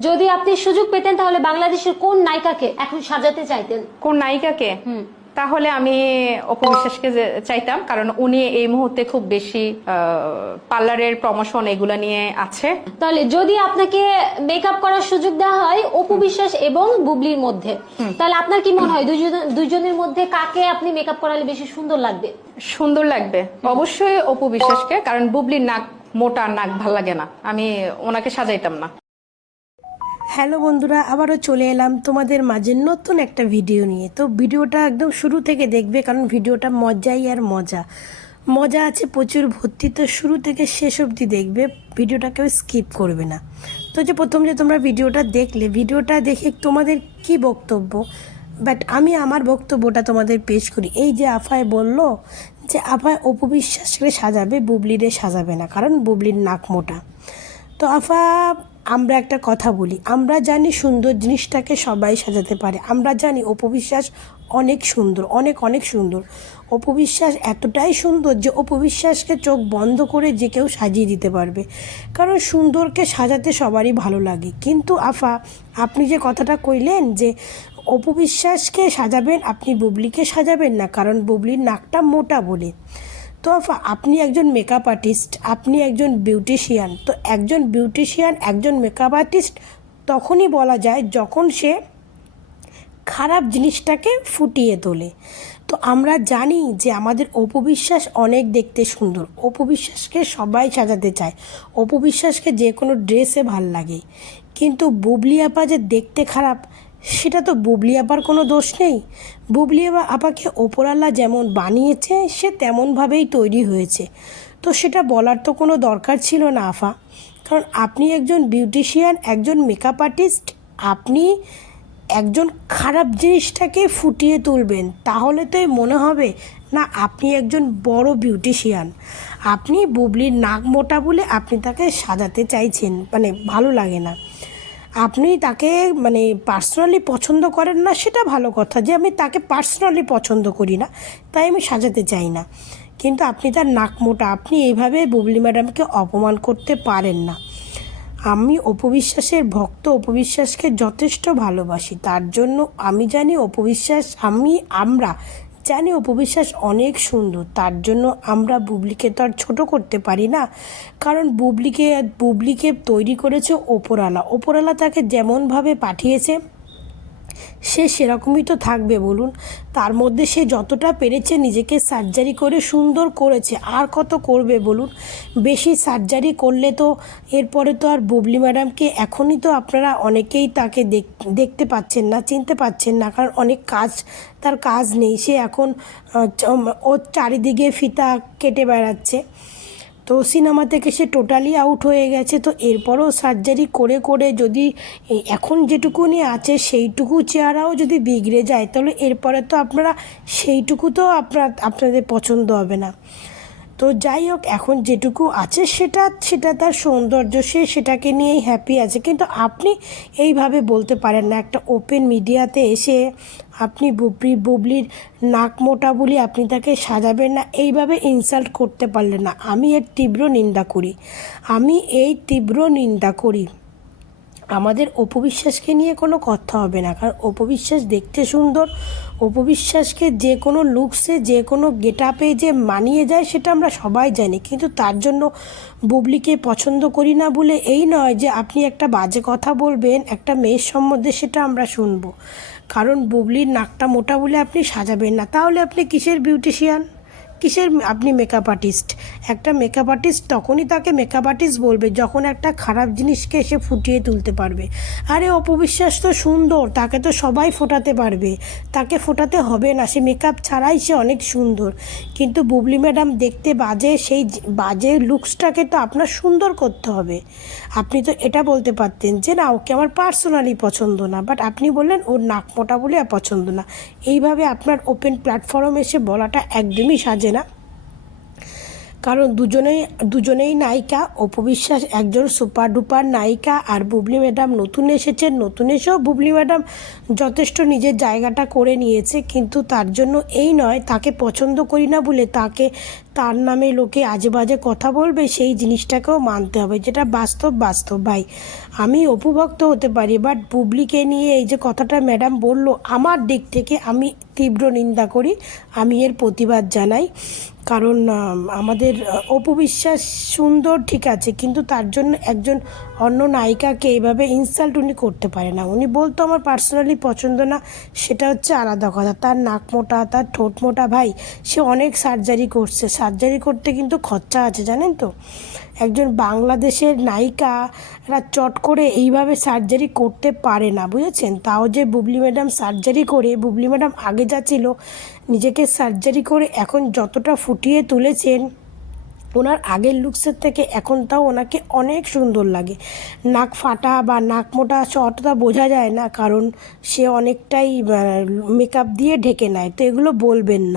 যদি আপনি সুযোগ পেতেন তাহলে বাংলাদেশের কোন নায়িকাকে এখন সাজাতে চাইতেন? কোন নায়িকাকে? তাহলে আমি অপু বিশ্বাসকে চাইতাম, কারণ উনি এই মুহূর্তে খুব বেশি পার্লারের প্রমোশন এগুলা নিয়ে আছে। তাহলে যদি আপনাকে মেকআপ করার সুযোগ দেওয়া হয় অপু বিশ্বাস এবং বুবলির মধ্যে, তাহলে আপনার কি মনে হয় দুইজনের মধ্যে কাকে আপনি মেকআপ করালে বেশি সুন্দর লাগবে? সুন্দর লাগবে অবশ্যই অপু বিশ্বাসকে, কারণ বুবলির নাক মোটা, নাক ভাল লাগে না, আমি ওনাকে সাজাইতাম না। হ্যালো বন্ধুরা, আবারও চলে এলাম তোমাদের মাঝে নতুন একটা ভিডিও নিয়ে। তো ভিডিওটা একদম শুরু থেকে দেখবে, কারণ ভিডিওটা মজাই আর মজা আছে প্রচুর ভর্তি। তো শুরু থেকে শেষ অবধি দেখবে, ভিডিওটা কেউ স্কিপ করবে না। তো যে প্রথম যে তোমরা ভিডিওটা দেখলে, ভিডিওটা দেখে তোমাদের কি বক্তব্য, বাট আমি আমার বক্তব্যটা তোমাদের পেশ করি। এই যে আফায় বলল যে আফায় অপু বিশ্বাসকে সাজাবে, বুবলিরে সাজাবে না, কারণ বুবলির নাক মোটা। তো আফা, আমরা একটা কথা বলি, আমরা জানি সুন্দর জিনিসটাকে সবাই সাজাতে পারে। আমরা জানি অপু বিশ্বাস অনেক সুন্দর, অনেক অনেক সুন্দর। অপু বিশ্বাস এতটাই সুন্দর যে অপু বিশ্বাসকে চোখ বন্ধ করে যে কেউ সাজিয়ে দিতে পারবে, কারণ সুন্দরকে সাজাতে সবারই ভালো লাগে। কিন্তু আফা, আপনি যে কথাটা কইলেন যে অপু বিশ্বাসকে সাজাবেন, আপনি বুবলিকে সাজাবেন না, কারণ বুবলির নাকটা মোটা বলে। তো আপনি একজন মেকআপ আর্টিস্ট, আপনি একজন বিউটিশিয়ান। তো একজন বিউটিশিয়ান, একজন মেকআপ আর্টিস্ট তখনই বলা যায় যখন সে খারাপ জিনিসটাকে ফুটিয়ে তোলে। তো আমরা জানি যে আমাদের অপু বিশ্বাস অনেক দেখতে সুন্দর, অপু বিশ্বাসকে সবাই সাজাতে চায়, অপু বিশ্বাসকে যে কোনো ড্রেসে ভাল লাগে। কিন্তু বুবলি আপা যে দেখতে খারাপ, সেটা তো বুবলি আপার কোনো দোষ নেই। বুবলি আপাকে ওপরওয়ালা যেমন বানিয়েছে সে তেমনভাবেই তৈরি হয়েছে। তো সেটা বলার তো কোনো দরকার ছিল না আফা, কারণ আপনি একজন বিউটিশিয়ান, একজন মেকআপ আর্টিস্ট, আপনি একজন খারাপ জিনিসটাকে ফুটিয়ে তুলবেন, তাহলে তো মনে হবে না আপনি একজন বড় বিউটিশিয়ান। আপনি বুবলির নাক মোটা বলে আপনি তাকে সাজাতে চাইছেন, মানে ভালো লাগে না। আপনি তাকে মানে পার্সোনালি পছন্দ করেন না, সেটা ভালো কথা, যে আমি তাকে পার্সোনালি পছন্দ করি না তাই আমি সাজাতে চাই না। কিন্তু আপনি তার নাক মোটা, আপনি এইভাবে বুবলি ম্যাডামকে অপমান করতে পারেন না। আমি অপু বিশ্বাসের ভক্ত, অপু বিশ্বাসকে যথেষ্ট ভালোবাসি, তার জন্য আমি জানি অপু বিশ্বাস, আমরা জানি অপু বিশ্বাস অনেক সুন্দর, তার জন্য আমরা বুবলিকে তো আর ছোটো করতে পারি না। কারণ বুবলিকে তৈরি করেছে ওপরওয়ালা তাকে যেমনভাবে পাঠিয়েছে সে সেরকমই তো থাকবে বলুন। তার মধ্যে সে যতটা পেরেছে নিজেকে সার্জারি করে সুন্দর করেছে, আর কত করবে বলুন। বেশি সার্জারি করলে তো এরপরে তো আর বুবলি ম্যাডামকে এখনই তো আপনারা অনেকেই তাকে দেখতে পাচ্ছেন না, চিনতে পাচ্ছেন না, কারণ অনেক তার কাজ নেই। সে এখন ওর চারিদিকে ফিতা কেটে বেড়াচ্ছে। তো সিনেমা থেকে সে টোটালি আউট হয়ে গেছে। তো এরপরও সার্জারি করে করে যদি এখন যেটুকুনি আছে সেইটুকু চেহারাও যদি বিগড়ে যায়, তাহলে এরপরে তো সেইটুকু তো আপনাদের পছন্দ হবে না। তো যাই হোক, এখন যেটুকু আছে সেটা তার সৌন্দর্য, সেটাকে নিয়েই হ্যাপি আছে। কিন্তু আপনি এইভাবে বলতে পারেন না, একটা ওপেন মিডিয়াতে এসে আপনি বুবলির নাক মোটা বলি আপনি তাকে সাজাবেন না, এইভাবে ইনসাল্ট করতে পারলেন না। আমি এর তীব্র নিন্দা করি। আমাদের অপু বিশ্বাসকে নিয়ে কোনো কথা হবে না, কারণ অপু বিশ্বাস দেখতে সুন্দর। অপু বিশ্বাসকে যে কোনো লুকসে, যে কোনো গেট আপে যে মানিয়ে যায় সেটা আমরা সবাই জানি। কিন্তু তার জন্য বুবলিকে পছন্দ করি না বলে এই নয় যে আপনি একটা বাজে কথা বলবেন একটা মেয়ের সম্বন্ধে, সেটা আমরা শুনবো। কারণ বুবলির নাকটা মোটা বলে আপনি সাজাবেন না, তাহলে আপনি কিসের বিউটিশিয়ান, কিসের আপনি মেকআপ আর্টিস্ট? একটা মেকআপ আর্টিস্ট তখনই তাকে মেকআপ আর্টিস্ট বলবে যখন একটা খারাপ জিনিসকে এসে ফুটিয়ে তুলতে পারবে। আরে অপু বিশ্বাস তো সুন্দর, তাকে তো সবাই ফোটাতে পারবে, তাকে ফোটাতে হবে না, সে মেকআপ ছাড়াই সে অনেক সুন্দর। কিন্তু বুবলি ম্যাডাম দেখতে বাজে, সেই বাজে লুকসটাকে তো আপনার সুন্দর করতে হবে। আপনি তো এটা বলতে পারতেন যে না, ওকে আমার পার্সোনালি পছন্দ না, বাট আপনি বললেন ওর নাক মোটা বলে পছন্দ না। এইভাবে আপনার ওপেন প্ল্যাটফর্মে এসে বলাটা একদমই সাজে না। কারণ দুজনেই নায়িকা। অপু বিশ্বাস একজন সুপার ডুপার নায়িকা, আর বুবলি ম্যাডাম নতুন এসেও বুবলি ম্যাডাম যথেষ্ট নিজের জায়গাটা করে নিয়েছে। কিন্তু তার জন্য এই নয় তাকে পছন্দ করি না বলে তার নামে লোকে আজে বাজে কথা বলবে, সেই জিনিসটাকেও মানতে হবে, যেটা বাস্তব ভাই। আমি অপু ভক্ত হতে পারি, বাট বুবলিকে নিয়ে এই যে কথাটা ম্যাডাম বললো, আমার দিক থেকে আমি তীব্র নিন্দা করি, আমি এর প্রতিবাদ জানাই। কারণ আমাদের অপু বিশ্বাস সুন্দর ঠিক আছে, কিন্তু তার জন্য একজন অন্য নায়িকাকে এইভাবে ইনসাল্ট উনি করতে পারে না। উনি বলতো আমার পার্সোনালি পছন্দ না, সেটা হচ্ছে আলাদা কথা। তার নাক মোটা, তার ঠোঁট মোটা, ভাই সে অনেক সার্জারি করছে, সার্জারি করতে কিন্তু খরচা আছে জানেন তো। একজন বাংলাদেশের নায়িকারা চট করে এইভাবে সার্জারি করতে পারে না, বুঝেছেন। তাও যে বুবলি ম্যাডাম সার্জারি করে, বুবলি ম্যাডাম আগে যা ছিল, নিজেকে সার্জারি করে এখন যতটা ফুটিয়ে তুলেছেন, ওনার আগের লুকসের থেকে এখন তাও ওনাকে অনেক সুন্দর লাগে। নাক ফাটা বা নাক মোটা অতটা বোঝা যায় না, কারণ সে অনেকটাই মেকআপ দিয়ে ঢেকে নেয়, তো এগুলো বলবেন না।